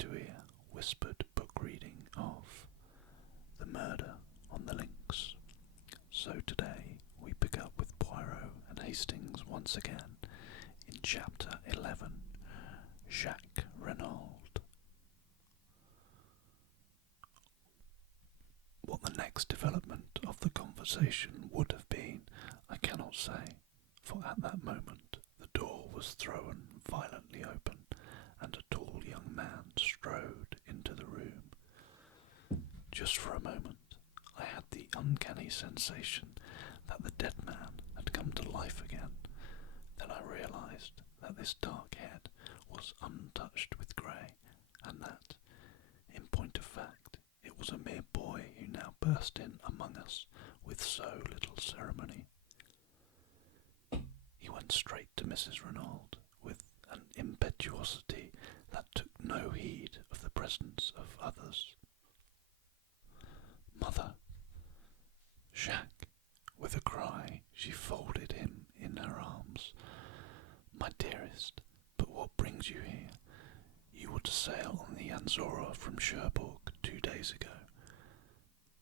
ear-to-ear whispered book reading of The Murder on the Links. So today we pick up with Poirot and Hastings once again in Chapter 11, Jacques Renauld. What the next development of the conversation would have been, I cannot say, for at that moment the door was thrown violently open, and a tall young man strode into the room. Just for a moment, I had the uncanny sensation that the dead man had come to life again. Then I realized that this dark head was untouched with grey, and that, in point of fact, it was a mere boy who now burst in among us with so little ceremony. He went straight to Mrs. Renauld with an impetuosity that took no heed of the presence of others. "Mother!" "Jacques!" With a cry, she folded him in her arms. "My dearest, but what brings you here? You were to sail on the Anzora from Cherbourg 2 days ago."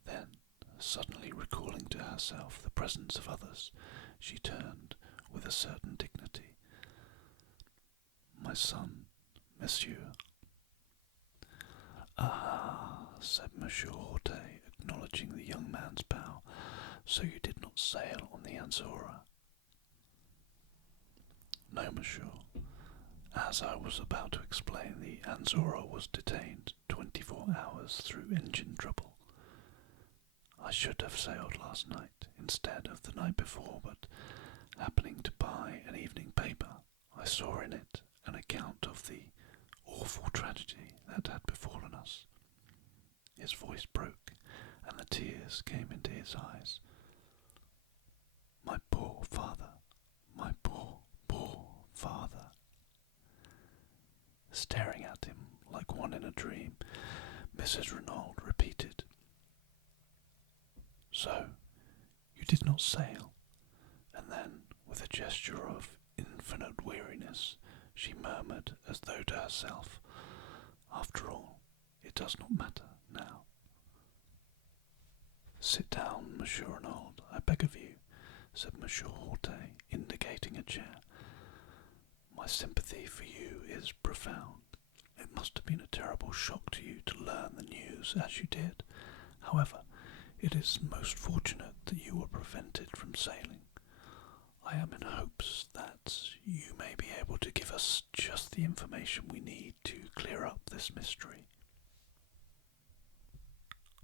Then, suddenly recalling to herself the presence of others, she turned with a certain dignity. "My son, monsieur." "Ah," said Monsieur Hortet, acknowledging the young man's bow, "so you did not sail on the Anzora?" "No, monsieur. As I was about to explain, the Anzora was detained 24 hours through engine trouble. I should have sailed last night instead of the night before, but happening to buy an evening paper, I saw in it an account of the awful tragedy that had befallen us." His voice broke, and the tears came into his eyes. "My poor father, my poor, poor father." Staring at him like one in a dream, Mrs. Renauld repeated, "So, you did not sail?" And then, with a gesture of infinite weariness, she murmured as though to herself, "After all, it does not matter now." "Sit down, Monsieur Renauld, I beg of you," said Monsieur Hortet, indicating a chair. "My sympathy for you is profound. It must have been a terrible shock to you to learn the news as you did. However, it is most fortunate that you were prevented from sailing. I am in hopes that you may be able to give us just the information we need to clear up this mystery."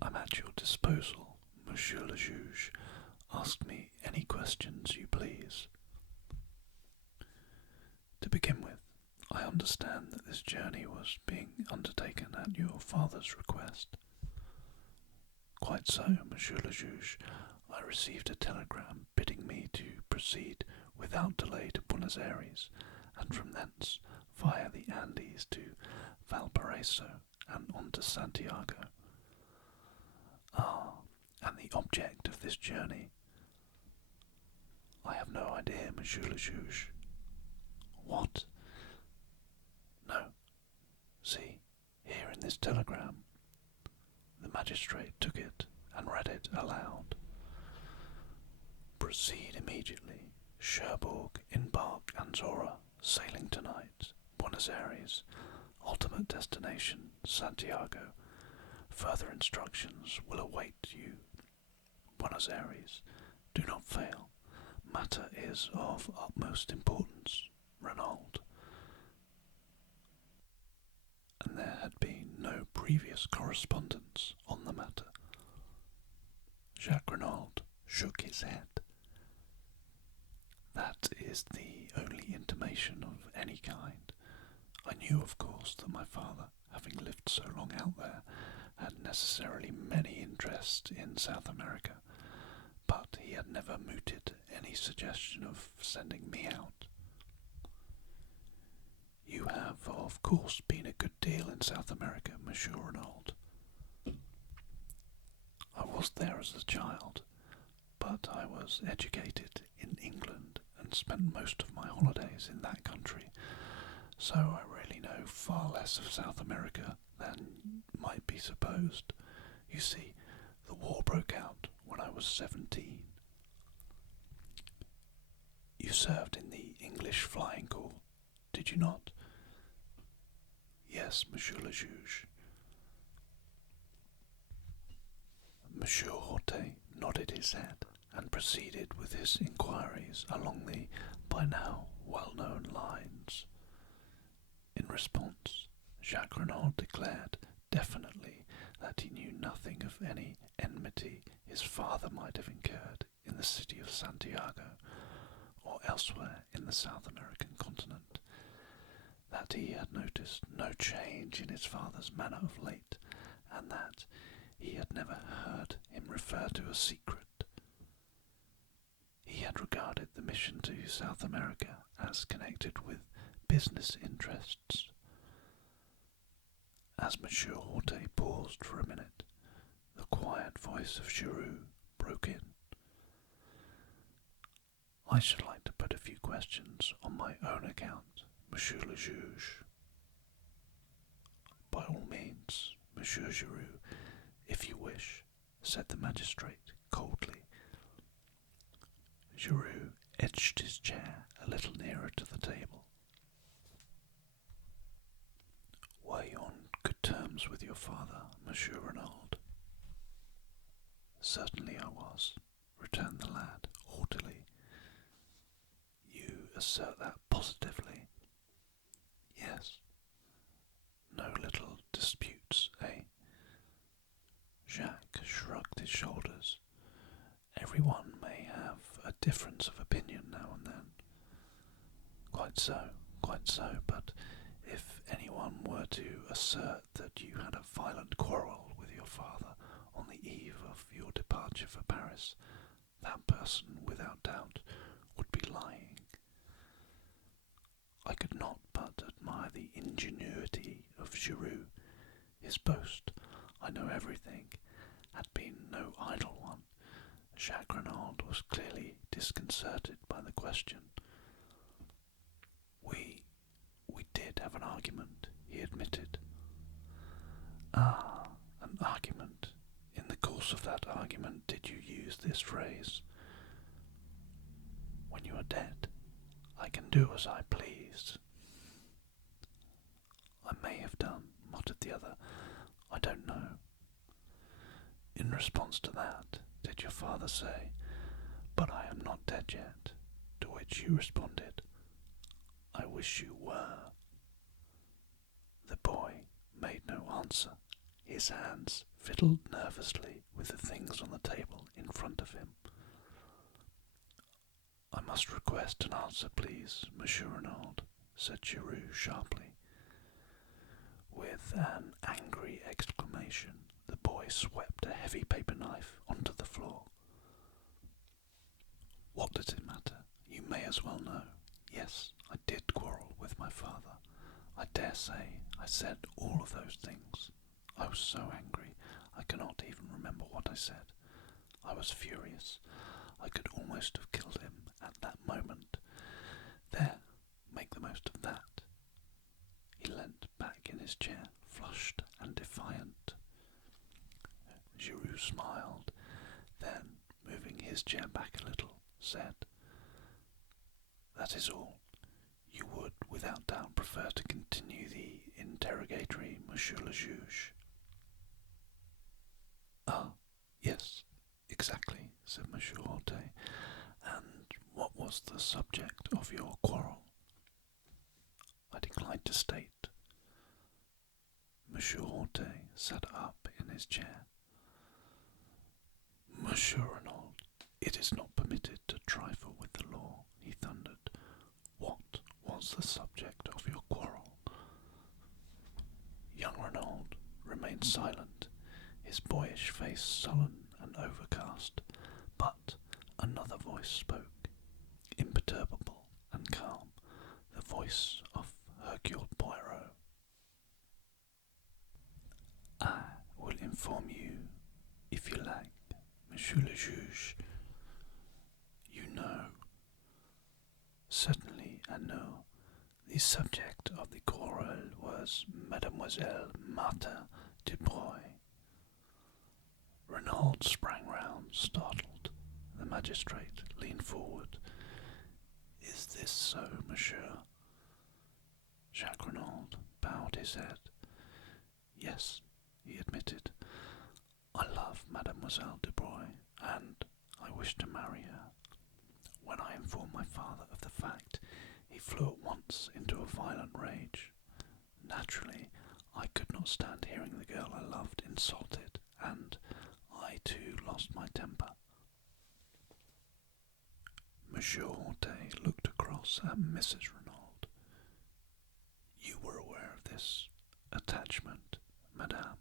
"I'm at your disposal, Monsieur le Juge. Ask me any questions you please." "To begin with, I understand that this journey was being undertaken at your father's request." "Quite so, Monsieur le Juge. I received a telegram bidding me to proceed without delay to Buenos Aires, and from thence, via the Andes to Valparaiso, and on to Santiago." "Ah, and the object of this journey?" "I have no idea, Monsieur le Juge." "What?" "No. See, here in this telegram." The magistrate took it and read it aloud. "Proceed immediately. Cherbourg, embark Anzora, sailing tonight. Buenos Aires, ultimate destination, Santiago. Further instructions will await you. Buenos Aires, do not fail. Matter is of utmost importance. Renauld." And there had been no previous correspondence on the matter. Jacques Renauld shook his head. "That is the only intimation of any kind. I knew, of course, that my father, having lived so long out there, had necessarily many interests in South America, but he had never mooted any suggestion of sending me out." "You have, of course, been a good deal in South America, Monsieur Renauld." "I was there as a child, but I was educated in England and spent most of my holidays in that country, So I really know far less of South America than might be supposed. You see, the war broke out when I was 17. You served in the English Flying Corps, did you not? Yes, Monsieur le Juge. Monsieur Hortet nodded his head and proceeded with his inquiries along the, by now, well-known lines. In response, Jacques Renauld declared definitely that he knew nothing of any enmity his father might have incurred in the city of Santiago or elsewhere in the South American continent, that he had noticed no change in his father's manner of late, and that he had never heard him refer to a secret. He had regarded the mission to South America as connected with business interests. As Monsieur Hortet paused for a minute, the quiet voice of Giroux broke in. I should like to put a few questions on my own account, Monsieur le Juge. By all means, Monsieur Giroux, if you wish, said the magistrate coldly. Giroux edged his chair a little nearer to the table. Were you on good terms with your father, Monsieur Renauld? Certainly I was, returned the lad haughtily. You assert that positively? Yes. No little disputes, eh? Jacques shrugged his shoulders. Everyone may have a difference of opinion now and then. Quite so, but if anyone were to assert that you had a violent quarrel with your father on the eve of your departure for Paris, that person, without doubt, would be lying. I could not but admire the ingenuity of Giroux. His boast, I know everything, had been no idle one. Jacques Renauld was clearly disconcerted by the question. We did have an argument, he admitted. Ah, an argument. In the course of that argument did you use this phrase? When you are dead, I can do as I please. I may have done, muttered the other. I don't know. In response to that, did your father say, but I am not dead yet? To which you responded, I wish you were. The boy made no answer. His hands fiddled nervously with the things on the table in front of him. I must request an answer, please, Monsieur Renauld, said Giroux sharply. With an angry exclamation, the boy swept a heavy paper knife onto the floor. What does it matter? You may as well know. Yes, I did quarrel with my father. I dare say I said all of those things. I was so angry, I cannot even remember what I said. I was furious. I could almost have killed him at that moment. There, make the most of that. He leant back in his chair, flushed and defiant. Giroux smiled, then, moving his chair back a little, said, That is all. You would, without doubt, prefer to continue the interrogatory, Monsieur le Juge. Ah, yes, exactly, said Monsieur Hortet. And what was the subject of your quarrel? I decline to state. Monsieur Hortet sat up in his chair. Monsieur Renauld, it is not permitted to trifle with the law, he thundered. What was the subject of your quarrel? Young Renauld remained silent, his boyish face sullen and overcast, but another voice spoke, imperturbable and calm, the voice of Hercule Poirot. I will inform you, if you like, Monsieur le Juge. You know. Certainly I know. The subject of the quarrel was Mademoiselle Marthe de Broglie. Renauld sprang round, startled. The magistrate leaned forward. "Is this so, monsieur?" Jacques Renauld bowed his head. "Yes," he admitted. "I love Mademoiselle de Broglie, and I wish to marry her." When I informed my father of the fact, he flew at once into a violent rage. Naturally, I could not stand hearing the girl I loved insulted, and I too lost my temper. Monsieur Hortet looked across at Mrs. Renauld. "You were aware of this attachment, madame?"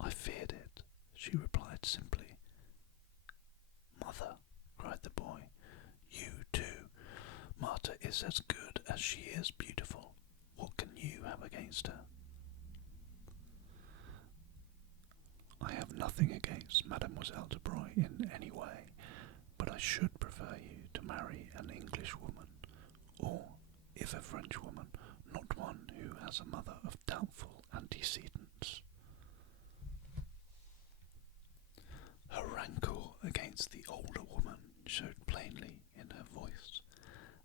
"I feared it," she replied simply. "Mother," cried the boy, "you too. Martha is as good as she is beautiful. What can you have against her?" "I have nothing against Mademoiselle de Broglie in any way, but I should prefer you to marry an English woman, or, if a French woman, not one who has a mother of doubtful antecedents." Her rancour against the older woman showed plainly in her voice,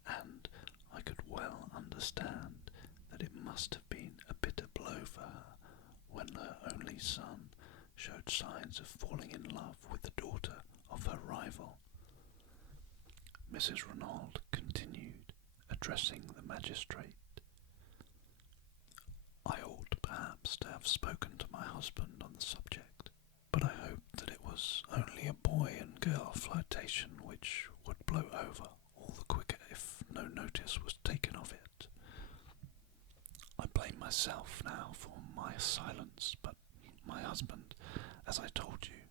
and I could well understand that it must have been a bitter blow for her when her only son showed signs of falling in love with the daughter of her rival. Mrs. Renauld continued, addressing the magistrate. "I ought perhaps to have spoken to my husband on the subject, but I hoped that it was only a boy and girl flirtation which would blow over all the quicker if no notice was taken of it. I blame myself now for my silence, but my husband, as I told you,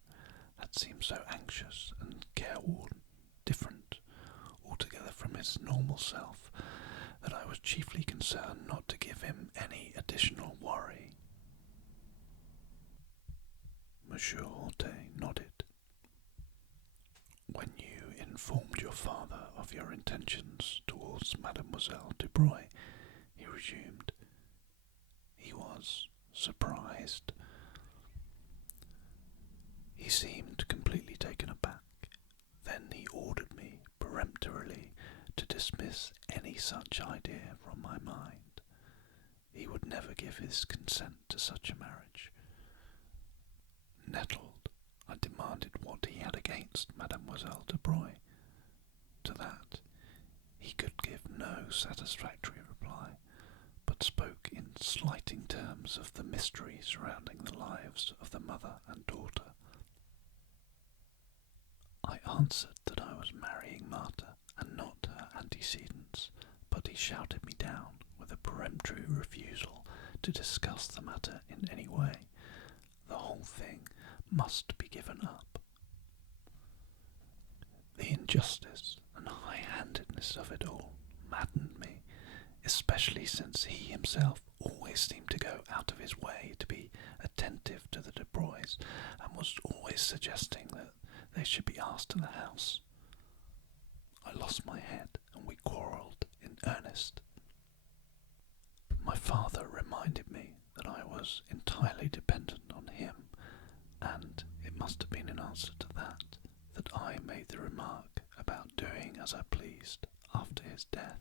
had seemed so anxious and careworn, different altogether from his normal self, that I was chiefly concerned not to give him any additional worry." Monsieur Hortet nodded. "When you informed your father of your intentions towards Mademoiselle de Broglie," he resumed, "he was surprised. He seemed completely taken aback. Then he ordered me peremptorily to dismiss any such idea from my mind. He would never give his consent to such a marriage. Nettled, I demanded what he had against Mademoiselle de Broglie. To that, he could give no satisfactory reply, but spoke in slighting terms of the mystery surrounding the lives of the mother and daughter. I answered that I was marrying Martha and not her antecedents, but he shouted me down with a peremptory refusal to discuss the matter in any way. The whole thing must be given up. The injustice and high-handedness of it all maddened me, especially since he himself always seemed to go out of his way to be attentive to the de Broglies, and was always suggesting that they should be asked to the house. I lost my head, and we quarrelled in earnest. My father reminded me that I was entirely dependent on him, and it must have been in answer to that I made the remark about doing as I pleased after his death.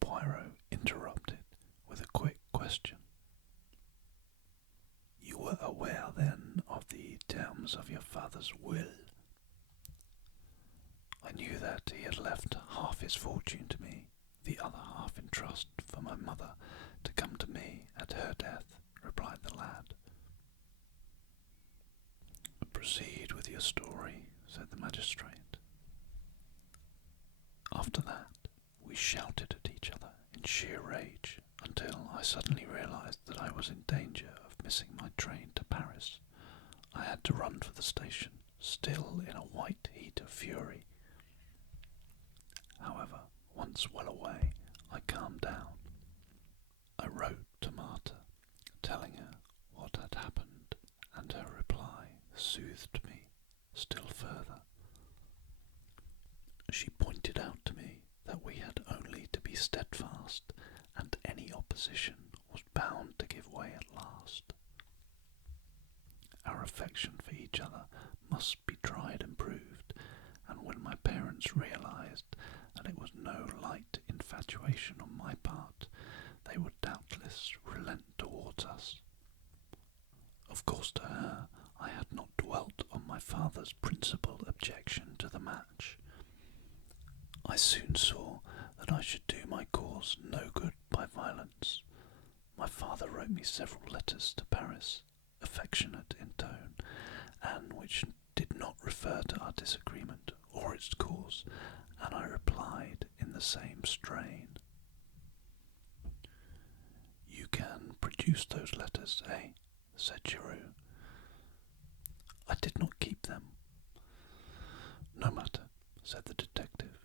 Poirot interrupted with a quick question. "You were aware, then, of the terms of your father's will?" "I knew that he had left half his fortune to me, the other half in trust for my mother to come to me at her death," replied the lad. "Proceed with your story," said the magistrate. "After that, we shouted at each other in sheer rage until I suddenly realized that I was in danger of missing my train to Paris. I had to run for the station, still in a white heat of fury. However, once well away, I calmed down. I wrote to Martha, telling her what had happened, and her reply soothed me still further. She pointed out be steadfast, and any opposition was bound to give way at last. Our affection for each other must be tried and proved, and when my parents realized that it was no light infatuation on my part, they would doubtless relent towards us. Of course, to her, I had not dwelt on my father's principal objection to the match. I soon saw that I should do my cause no good by violence. My father wrote me several letters to Paris, affectionate in tone, and which did not refer to our disagreement or its cause, and I replied in the same strain. "You can produce those letters, eh?" said Giroux. "I did not keep them." "No matter," said the detective.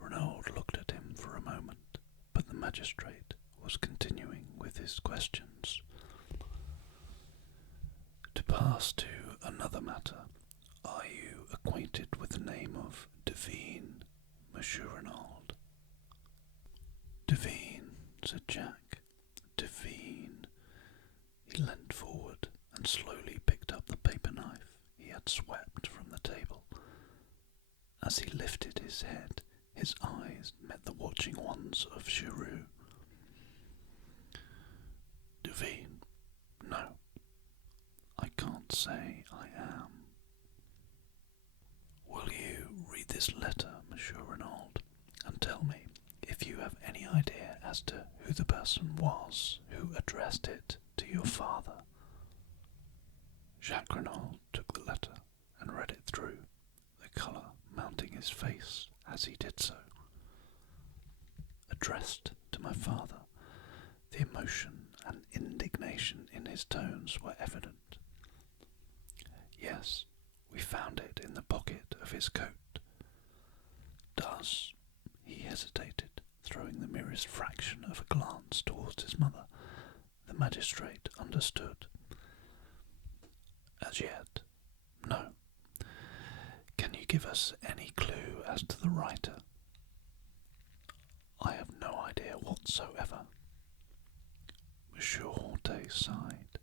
Renauld looked at him for a moment, but the magistrate was continuing with his questions. "To pass to another matter, are you acquainted with the name of Devine, Monsieur Renauld?" "Devine," said Jack. "Devine." He leant forward and slowly picked up the paper knife he had swept from the table. As he lifted his head, his eyes met the watching ones of Giroux. "Devine? No, I can't say I am." "Will you read this letter, Monsieur Renauld, and tell me if you have any idea as to who the person was who addressed it to your father?" Jacques Renauld took the letter and read it through, the colour mounting his face as he did so. "Addressed to my father." The emotion and indignation in his tones were evident. "Yes, we found it in the pocket of his coat." "Does—" He hesitated, throwing the merest fraction of a glance towards his mother. The magistrate understood. "As yet, no. Can you give us any clue as to the writer?" "I have no idea whatsoever." Monsieur Hortet sighed.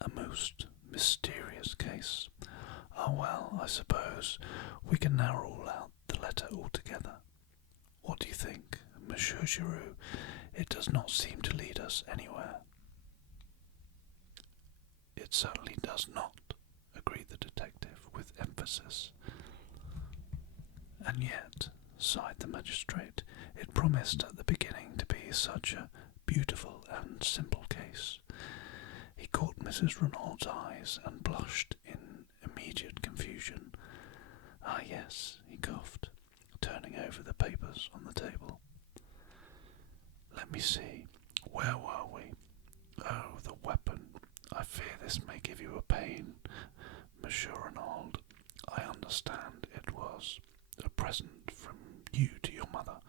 "A most mysterious case. Ah, well, I suppose we can now rule out the letter altogether. What do you think, Monsieur Giroux? It does not seem to lead us anywhere." "It certainly does not," agreed the detective with emphasis. "And yet," sighed the magistrate, "it promised at the beginning to be such a beautiful and simple case." He caught Mrs. Renaud's eyes and blushed in immediate confusion. "Ah, yes," he coughed, turning over the papers on the table. "Let me see, where were we? Oh, the weapon. I fear this may give you a pain, Monsieur Renauld. I understand it was a present from you to your mother.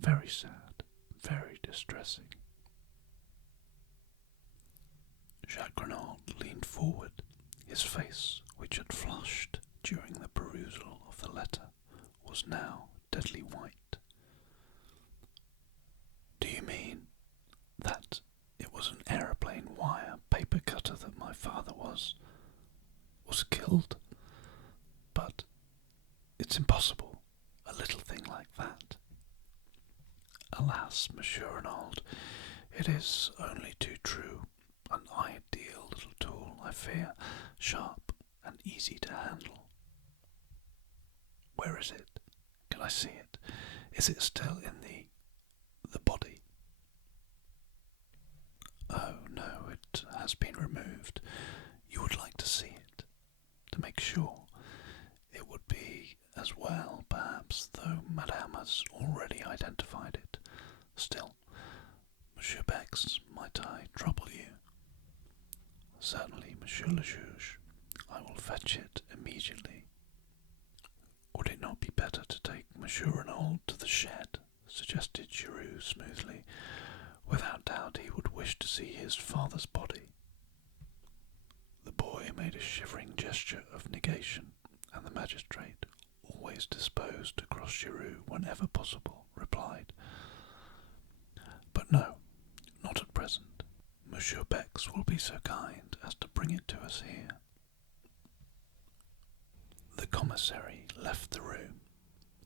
Very sad, very distressing." Jacques Renauld leaned forward. His face, which had flushed during the perusal of the letter, was now deadly white. "Do you mean that it was an aeroplane wire paper cutter that my father was killed? But it's impossible, a little thing like that." "Alas, Monsieur Renauld, it is only too true. An ideal little tool, I fear, sharp and easy to handle." "Where is it? Can I see it? Is it still in the body?" "Oh, no, it has been removed. You would like to see it, to make sure. It would be as well, perhaps, though Madame has already identified it. Still, Monsieur Bex, might I trouble you?" "Certainly, Monsieur le Juge. I will fetch it immediately." "Would it not be better to take Monsieur Renauld to the shed?" suggested Giroux smoothly. "Without doubt he would wish to see his father's body." The boy made a shivering gesture of negation, and the magistrate, always disposed to cross Giroux whenever possible, replied. But no, not at present. Monsieur Bex will be so kind as to bring it to us here. The commissary left the room.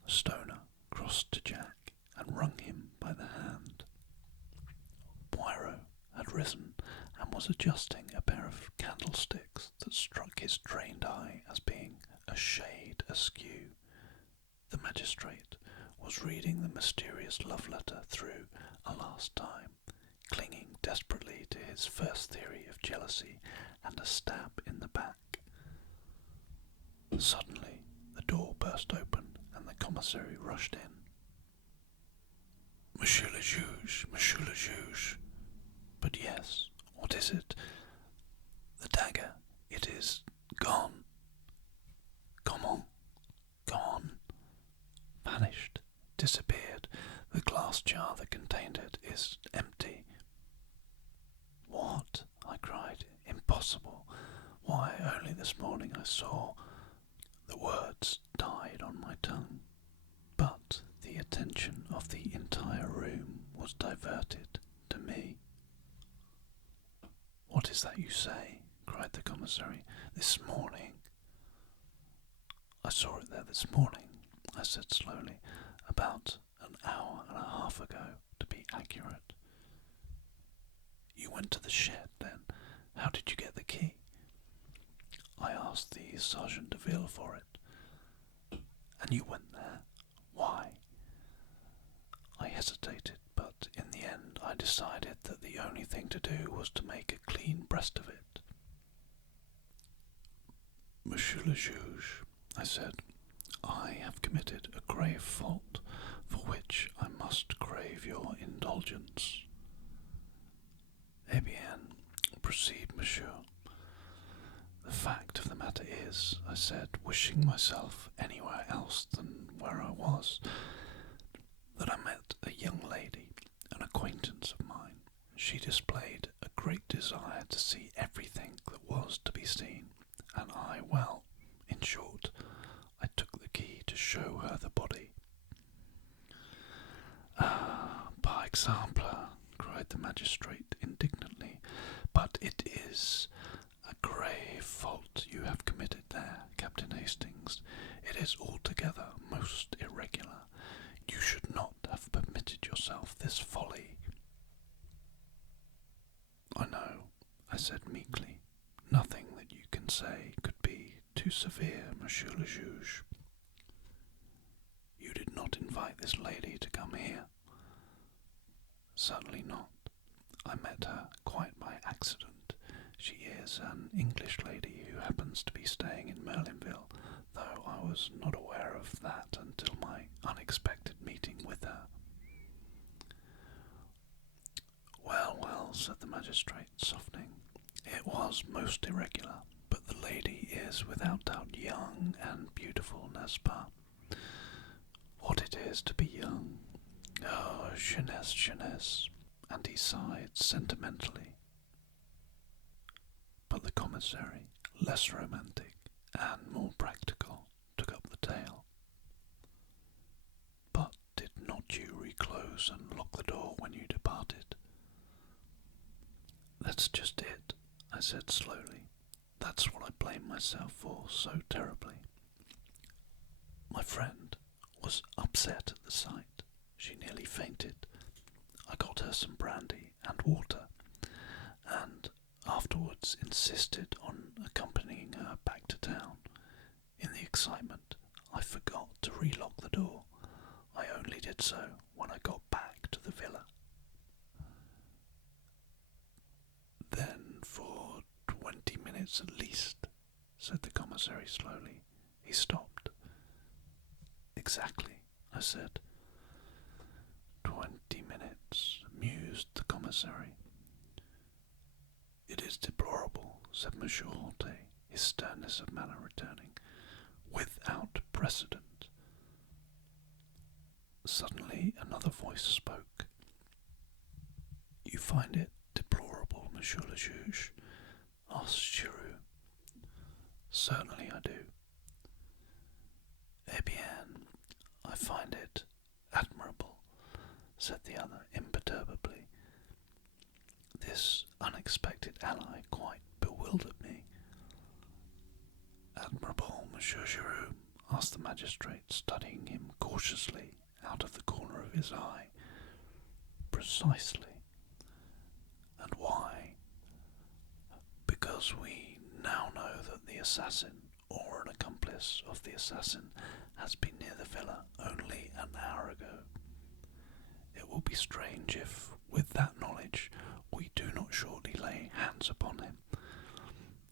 Stoner crossed to Jack and wrung him by the hand. Poirot had risen and was adjusting a pair of candlesticks that struck his trained eye as being a shade askew. The magistrate was reading the mysterious love letter through a last time, clinging desperately to his first theory of jealousy and a stab in the back. Suddenly, the door burst open and the commissary rushed in. Monsieur le juge, Monsieur le juge. But yes, what is it? The dagger, it is gone. Comment? Gone. Vanished. Disappeared. The glass jar that contained it is empty. What? I cried. Impossible. Why, only this morning I saw. The words died on my tongue. But the attention of the entire room was diverted to me. What is that you say? Cried the commissary. This morning. I saw it there this morning, I said slowly, about an hour and a half ago, to be accurate. You went to the shed, then? How did you get the key? I asked the Sergeant de Ville for it. And you went there? Why? I hesitated, but in the end I decided that the only thing to do was to make a clean breast of it. Monsieur le juge, I said, I have committed a grave fault, for which I must crave your indulgence. Eh bien, proceed, monsieur. The fact of the matter is, I said, wishing myself anywhere else than where I was, that I met a young lady, an acquaintance of mine. She displayed a great desire to see everything that was to be seen, and I, well, in short, I took the key to show her the body. Ah, par exemple, cried the magistrate indignantly, but it is a grave fault you have committed there, Captain Hastings. It is altogether most irregular. You should not have permitted yourself this folly. I know, I said meekly. Nothing that you can say could be too severe, Monsieur le Juge. You did not invite this lady to come here? Certainly not. I met her quite by accident. She is an English lady who happens to be staying in Merlinville, though I was not aware of that until my unexpected meeting with her. Well, well, said the magistrate, softening. It was most irregular, but the lady is without doubt young and beautiful, n'est-ce pas? What it is to be young! Oh, jeunesse, jeunesse! And he sighed sentimentally. But the commissary, less romantic and more practical, took up the tale. But did not you reclose and lock the door when you departed? That's just it, I said slowly. That's what I blame myself for so terribly. My friend was upset at the sight. She nearly fainted. I got her some brandy and water, and afterwards insisted on accompanying her back to town. In the excitement, I forgot to relock the door. I only did so when I got back to the villa. Then for 20 minutes at least, said the commissary slowly. He stopped. Exactly, I said. 20 minutes, mused the commissary. It is deplorable, said Monsieur Hortet, his sternness of manner returning, without precedent. Suddenly another voice spoke. You find it deplorable, Monsieur le Juge? Asked Giroux. Certainly I do. Eh bien, find it admirable," said the other imperturbably. This unexpected ally quite bewildered me. "Admirable, Monsieur Giroux?" asked the magistrate, studying him cautiously out of the corner of his eye. "Precisely. And why?" "Because we now know that the assassin, or an accomplice of the assassin, has been near the villa only an hour ago. It will be strange if, with that knowledge, we do not shortly lay hands upon him."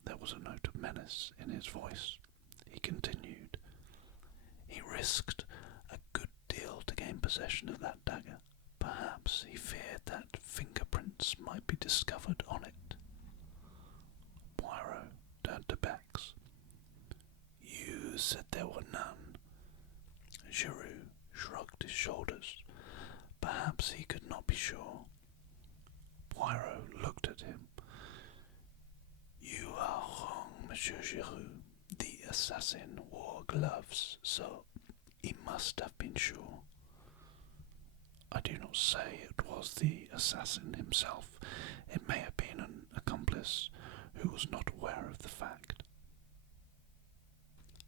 There was a note of menace in his voice. He continued, "He risked a good deal to gain possession of that dagger. Perhaps he feared that fingerprints might be discovered on it." Poirot turned to Bex. "You said there were none." Giroux shrugged his shoulders. Perhaps he could not be sure. Poirot looked at him. "You are wrong, Monsieur Giroux. The assassin wore gloves, so he must have been sure." "I do not say it was the assassin himself. It may have been an accomplice who was not aware of the fact."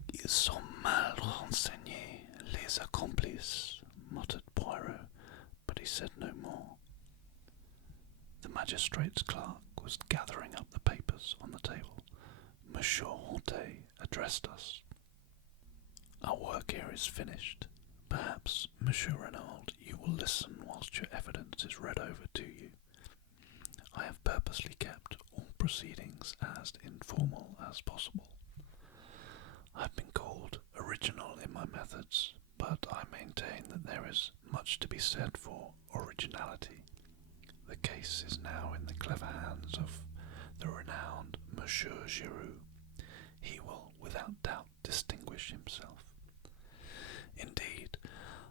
"Ils sont mal renseignés, les accomplices," muttered Poirot, but he said no more. The magistrate's clerk was gathering up the papers on the table. Monsieur Hauntet addressed us. "Our work here is finished. Perhaps, Monsieur Renauld, you will listen whilst your evidence is read over to you. I have purposely kept all proceedings as informal as possible. I have been called original in my methods, but I maintain that there is much to be said for originality. The case is now in the clever hands of the renowned Monsieur Giroux. He will without doubt distinguish himself. Indeed,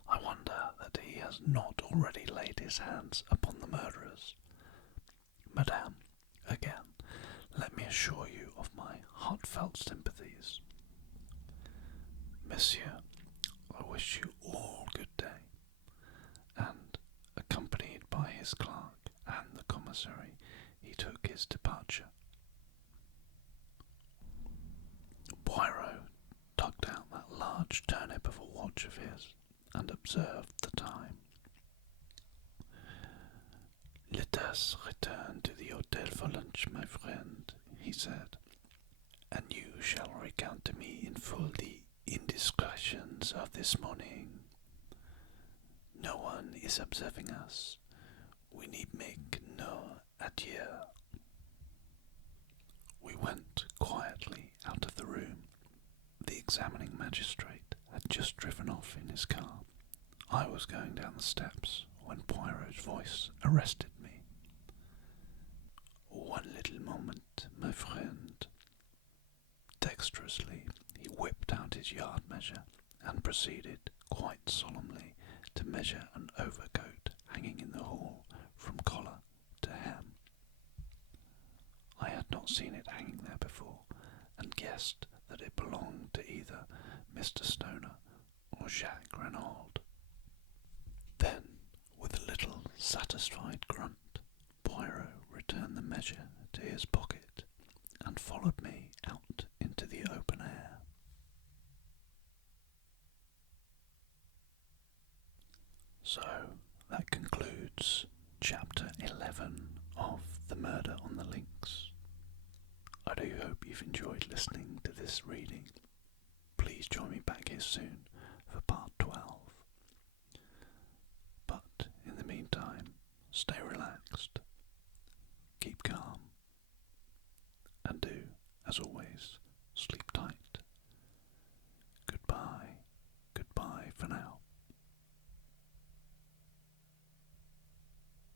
I wonder that he has not already laid his hands upon the murderers. Madame, again, let me assure you of my heartfelt sympathies. Monsieur, I wish you all good day." And, accompanied by his clerk and the commissary, he took his departure. Poirot tugged out that large turnip of a watch of his and observed the time. "Let us return to the hotel for lunch, my friend," he said, "and you shall recount to me in full the indiscretions of this morning. No one is observing us. We need make no adieu." We went quietly out of the room. The examining magistrate had just driven off in his car. I was going down the steps when Poirot's voice arrested me. "One little moment, my friend." Dexterously, he whipped out his yard measure and proceeded, quite solemnly, to measure an overcoat hanging in the hall from collar to hem. I had not seen it hanging there before, and guessed that it belonged to either Mr. Stoner or Jacques Renauld. Then, with a little satisfied grunt, Poirot returned the measure to his pocket and followed me out into the open air. So, that concludes Chapter 11 of The Murder on the Links. I do hope you've enjoyed listening to this reading. Please join me back here soon for part 12. But in the meantime, stay relaxed